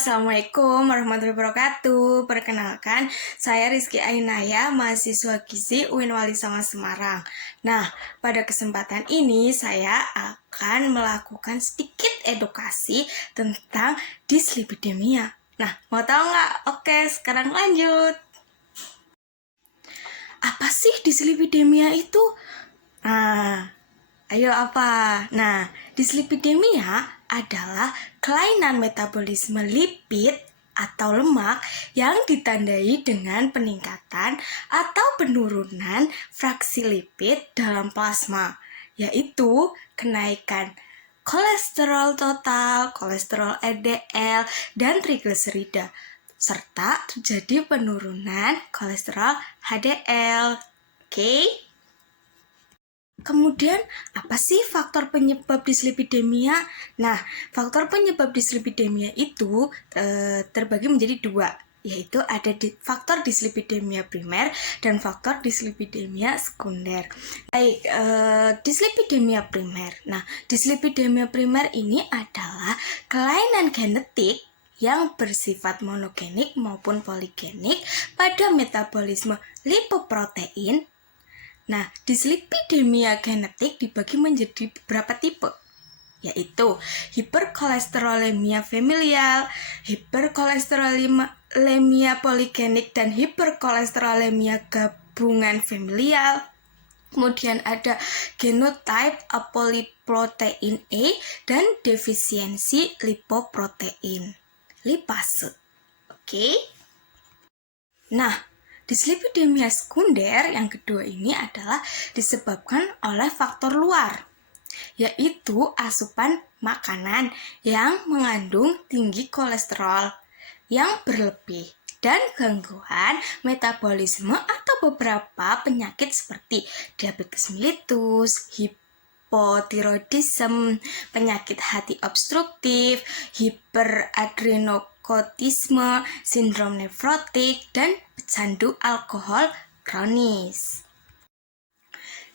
Assalamualaikum warahmatullahi wabarakatuh. Perkenalkan, saya Rizky Ainaya, mahasiswa gizi UIN Wali Songo Semarang. Nah, pada kesempatan ini saya akan melakukan sedikit edukasi tentang dislipidemia. Nah, mau tahu nggak? Oke, sekarang lanjut. Apa sih dislipidemia itu? Ayo apa? Nah, dislipidemia adalah kelainan metabolisme lipid atau lemak yang ditandai dengan peningkatan atau penurunan fraksi lipid dalam plasma, yaitu kenaikan kolesterol total, kolesterol LDL, dan trigliserida, serta terjadi penurunan kolesterol HDL. Oke? Kemudian, apa sih faktor penyebab dislipidemia? Nah, faktor penyebab dislipidemia itu terbagi menjadi dua, yaitu ada faktor dislipidemia primer dan faktor dislipidemia sekunder. Baik, dislipidemia primer. Nah, dislipidemia primer ini adalah kelainan genetik yang bersifat monogenik maupun poligenik pada metabolisme lipoprotein. Nah, dislipidemia genetik dibagi menjadi beberapa tipe, yaitu hiperkolesterolemia familial, hiperkolesterolemia poligenik, dan hiperkolesterolemia gabungan familial. Kemudian ada genotype apolipoprotein A dan defisiensi lipoprotein lipase. Oke? Nah, dislipidemia sekunder yang kedua ini adalah disebabkan oleh faktor luar, yaitu asupan makanan yang mengandung tinggi kolesterol yang berlebih dan gangguan metabolisme atau beberapa penyakit seperti diabetes mellitus, hipotiroidisme, penyakit hati obstruktif, hiperadrenokortisme, sindrom nefrotik, dan pecandu alkohol kronis.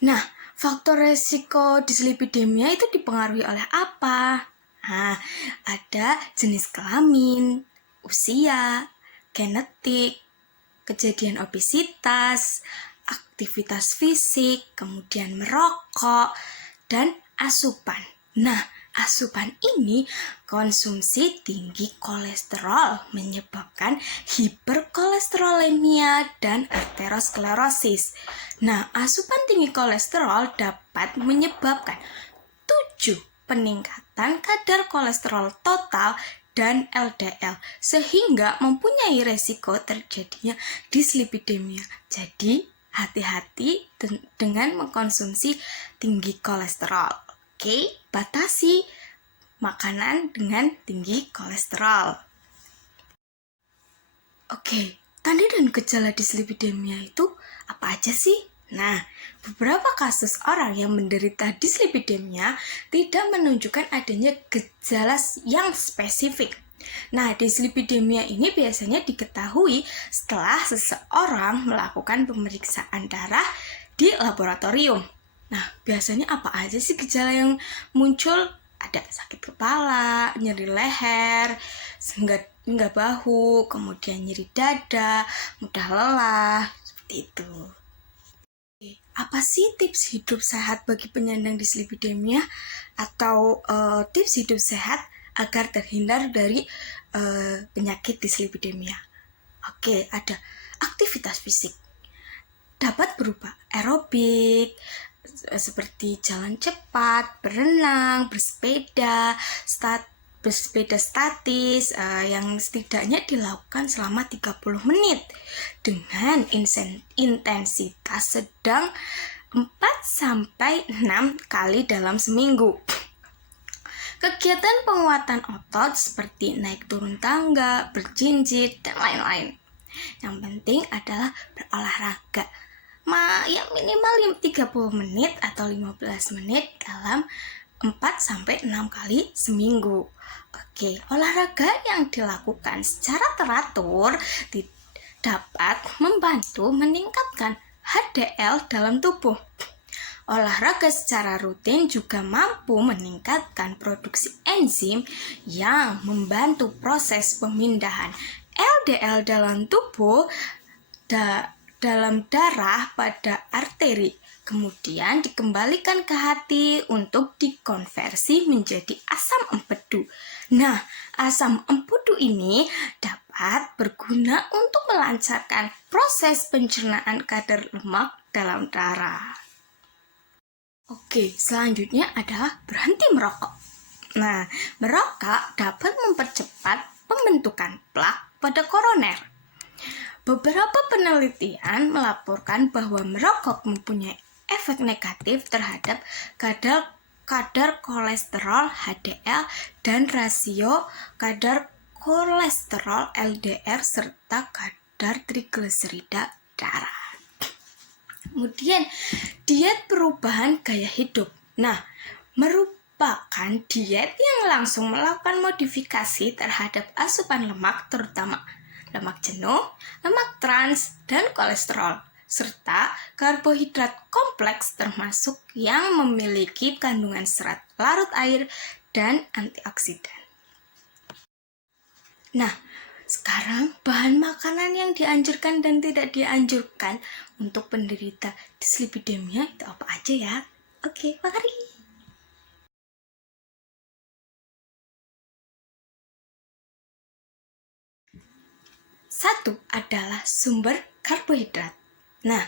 Nah, faktor resiko dislipidemia itu dipengaruhi oleh apa? Nah, ada jenis kelamin, usia, genetik, kejadian obesitas, aktivitas fisik, kemudian merokok, dan asupan. Nah, asupan ini konsumsi tinggi kolesterol menyebabkan hiperkolesterolemia dan aterosklerosis. Nah, asupan tinggi kolesterol dapat menyebabkan 7 peningkatan kadar kolesterol total dan LDL, sehingga mempunyai resiko terjadinya dislipidemia. Jadi, hati-hati dengan mengkonsumsi tinggi kolesterol. Oke, batasi makanan dengan tinggi kolesterol. Oke, tanda dan gejala dislipidemia itu apa aja sih? Nah, beberapa kasus orang yang menderita dislipidemia tidak menunjukkan adanya gejala yang spesifik. Nah, dislipidemia ini biasanya diketahui setelah seseorang melakukan pemeriksaan darah di laboratorium. Nah, biasanya apa aja sih gejala yang muncul? Ada sakit kepala, nyeri leher, hingga bahu, kemudian nyeri dada, mudah lelah, seperti itu. Apa sih tips hidup sehat bagi penyandang dislipidemia atau tips hidup sehat agar terhindar dari penyakit dislipidemia? Oke, ada aktivitas fisik. Dapat berupa aerobik, seperti jalan cepat, berenang, bersepeda statis yang setidaknya dilakukan selama 30 menit dengan intensitas sedang 4-6 kali dalam seminggu. Kegiatan penguatan otot seperti naik turun tangga, berjinjit, dan lain-lain. Yang penting adalah berolahraga. Yang minimal 30 menit atau 15 menit dalam 4-6 kali seminggu. Oke, olahraga yang dilakukan secara teratur dapat membantu meningkatkan HDL dalam tubuh. Olahraga secara rutin juga mampu meningkatkan produksi enzim yang membantu proses pemindahan LDL dalam tubuh dalam darah pada arteri, kemudian dikembalikan ke hati untuk dikonversi menjadi asam empedu. Nah, asam empedu ini dapat berguna untuk melancarkan proses pencernaan kadar lemak dalam darah. Oke, selanjutnya adalah berhenti merokok. Nah, merokok dapat mempercepat pembentukan plak pada koroner. Beberapa penelitian melaporkan bahwa merokok mempunyai efek negatif terhadap kadar kolesterol HDL dan rasio kadar kolesterol LDL serta kadar trigliserida darah. Kemudian, diet perubahan gaya hidup. Nah, merupakan diet yang langsung melakukan modifikasi terhadap asupan lemak, terutama lemak jenuh, lemak trans, dan kolesterol, serta karbohidrat kompleks termasuk yang memiliki kandungan serat larut air dan antioksidan. Nah, sekarang bahan makanan yang dianjurkan dan tidak dianjurkan untuk penderita dislipidemia itu apa aja ya? Oke, mari. Satu adalah sumber karbohidrat. Nah,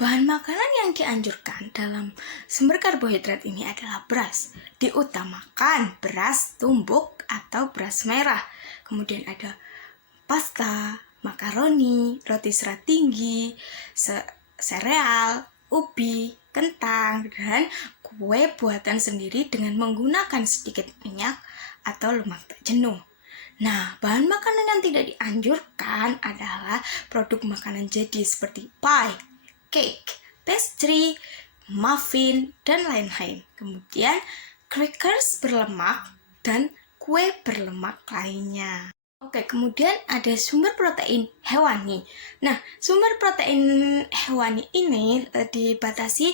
bahan makanan yang dianjurkan dalam sumber karbohidrat ini adalah beras. Diutamakan beras tumbuk atau beras merah. Kemudian ada pasta, makaroni, roti serat tinggi, sereal, ubi, kentang, dan kue buatan sendiri dengan menggunakan sedikit minyak atau lemak tak jenuh. Nah, bahan makanan yang tidak dianjurkan adalah produk makanan jadi seperti pie, cake, pastry, muffin, dan lain-lain. Kemudian, crackers berlemak dan kue berlemak lainnya. Oke, kemudian ada sumber protein hewani. Nah, sumber protein hewani ini dibatasi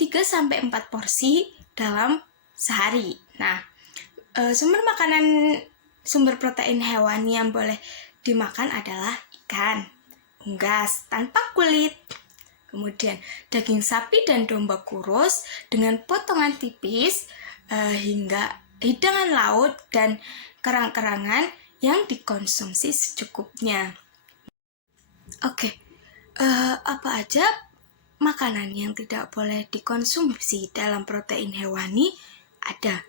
3-4 porsi dalam sehari. Nah, sumber protein hewani yang boleh dimakan adalah ikan, unggas tanpa kulit, kemudian daging sapi dan domba kurus dengan potongan tipis, hingga hidangan laut dan kerang-kerangan yang dikonsumsi secukupnya. Oke, apa aja makanan yang tidak boleh dikonsumsi dalam protein hewani? Ada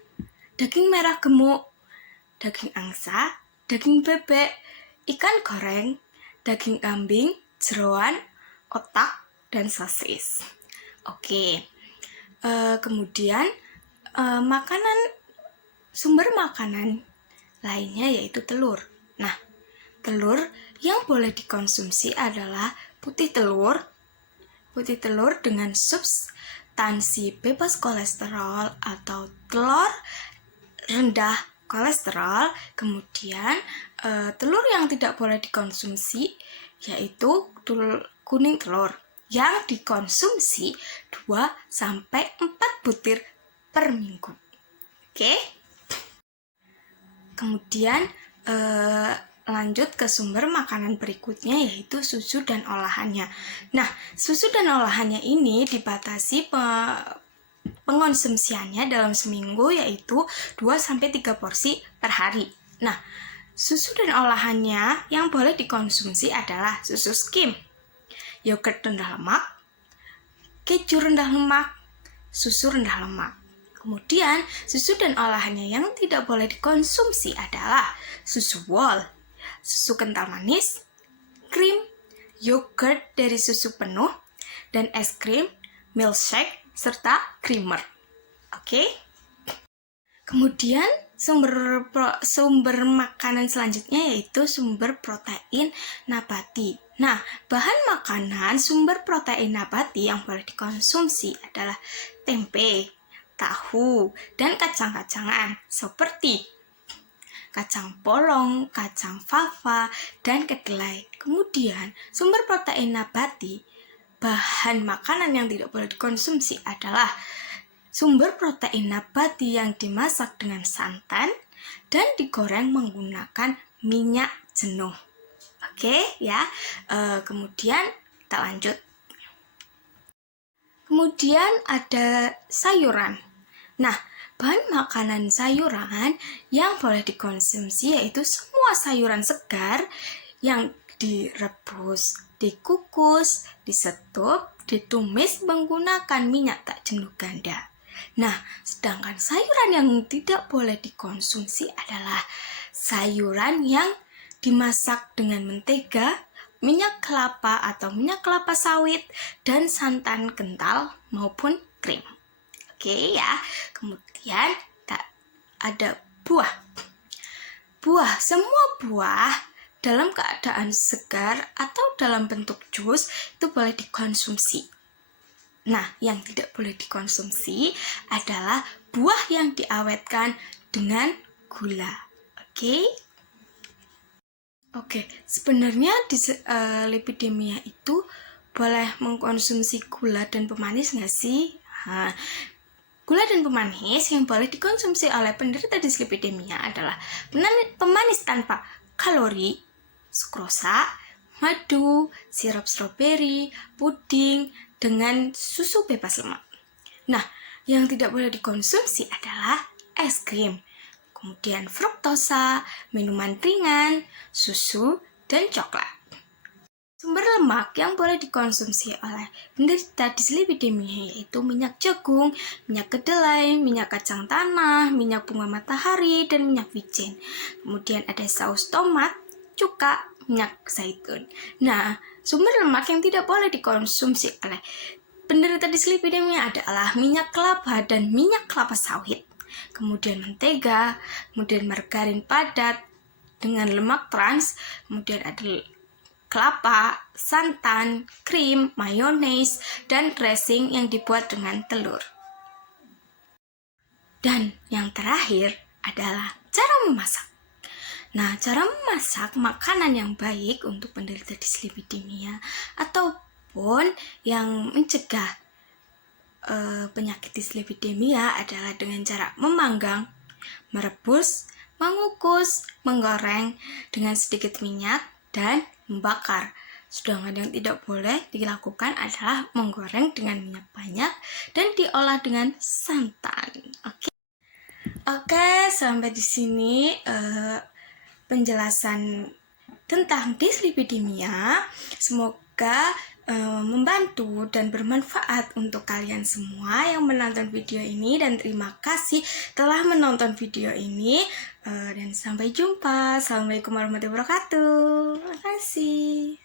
daging merah gemuk, daging angsa, daging bebek, ikan goreng, daging kambing, jeroan, otak, dan sosis. Oke, kemudian sumber makanan lainnya yaitu telur. Nah, telur yang boleh dikonsumsi adalah putih telur dengan substansi bebas kolesterol atau telur rendah kolesterol. Kemudian telur yang tidak boleh dikonsumsi yaitu kuning telur yang dikonsumsi 2-4 butir per minggu. Oke? Kemudian lanjut ke sumber makanan berikutnya yaitu susu dan olahannya. Nah, susu dan olahannya ini dibatasi pengonsumsiannya dalam seminggu yaitu 2-3 porsi per hari. Nah, susu dan olahannya yang boleh dikonsumsi adalah susu skim, yogurt rendah lemak, keju rendah lemak, susu rendah lemak. Kemudian, susu dan olahannya yang tidak boleh dikonsumsi adalah susu whole, susu kental manis, krim, yogurt dari susu penuh, dan es krim, milkshake, serta creamer. Oke? Kemudian, sumber makanan selanjutnya yaitu sumber protein nabati. Nah, bahan makanan sumber protein nabati yang boleh dikonsumsi adalah tempe, tahu, dan kacang-kacangan seperti kacang polong, kacang fava, dan kedelai. Kemudian, sumber protein nabati bahan makanan yang tidak boleh dikonsumsi adalah sumber protein nabati yang dimasak dengan santan dan digoreng menggunakan minyak jenuh. Oke ya, kemudian kita lanjut. Kemudian ada sayuran. Nah, bahan makanan sayuran yang boleh dikonsumsi yaitu semua sayuran segar yang direbus, dikukus, disetup, ditumis menggunakan minyak tak jenuh ganda. Nah, sedangkan sayuran yang tidak boleh dikonsumsi adalah sayuran yang dimasak dengan mentega, minyak kelapa atau minyak kelapa sawit, dan santan kental maupun krim. Oke ya, kemudian ada buah. Semua buah dalam keadaan segar atau dalam bentuk jus itu boleh dikonsumsi. Nah, yang tidak boleh dikonsumsi adalah buah yang diawetkan dengan gula. Oke, sebenarnya dislipidemia itu boleh mengkonsumsi gula dan pemanis nggak sih? Gula dan pemanis yang boleh dikonsumsi oleh penderita dislipidemia adalah pemanis tanpa kalori, sukrosa, madu, sirup stroberi, puding, dengan susu bebas lemak. Nah, yang tidak boleh dikonsumsi adalah es krim, kemudian fruktosa, minuman ringan, susu, dan coklat. Sumber lemak yang boleh dikonsumsi oleh penderita dislipidemia yaitu minyak jagung, minyak kedelai, minyak kacang tanah, minyak bunga matahari, dan minyak wijen. Kemudian ada saus tomat, cuka, minyak zaitun. Nah, sumber lemak yang tidak boleh dikonsumsi oleh penderita dislipidemia adalah minyak kelapa dan minyak kelapa sawit, kemudian mentega, kemudian margarin padat dengan lemak trans, kemudian ada kelapa, santan, krim, mayones, dan dressing yang dibuat dengan telur. Dan yang terakhir adalah cara memasak. Nah, cara memasak makanan yang baik untuk penderita dislipidemia ataupun yang mencegah penyakit dislipidemia adalah dengan cara memanggang, merebus, mengukus, menggoreng dengan sedikit minyak, dan membakar. Sedangkan yang tidak boleh dilakukan adalah menggoreng dengan minyak banyak dan diolah dengan santan. Oke, sampai di sini penjelasan tentang dislipidemia. Semoga membantu dan bermanfaat untuk kalian semua yang menonton video ini, dan terima kasih telah menonton video ini, dan sampai jumpa. Assalamualaikum warahmatullahi wabarakatuh. Terima kasih.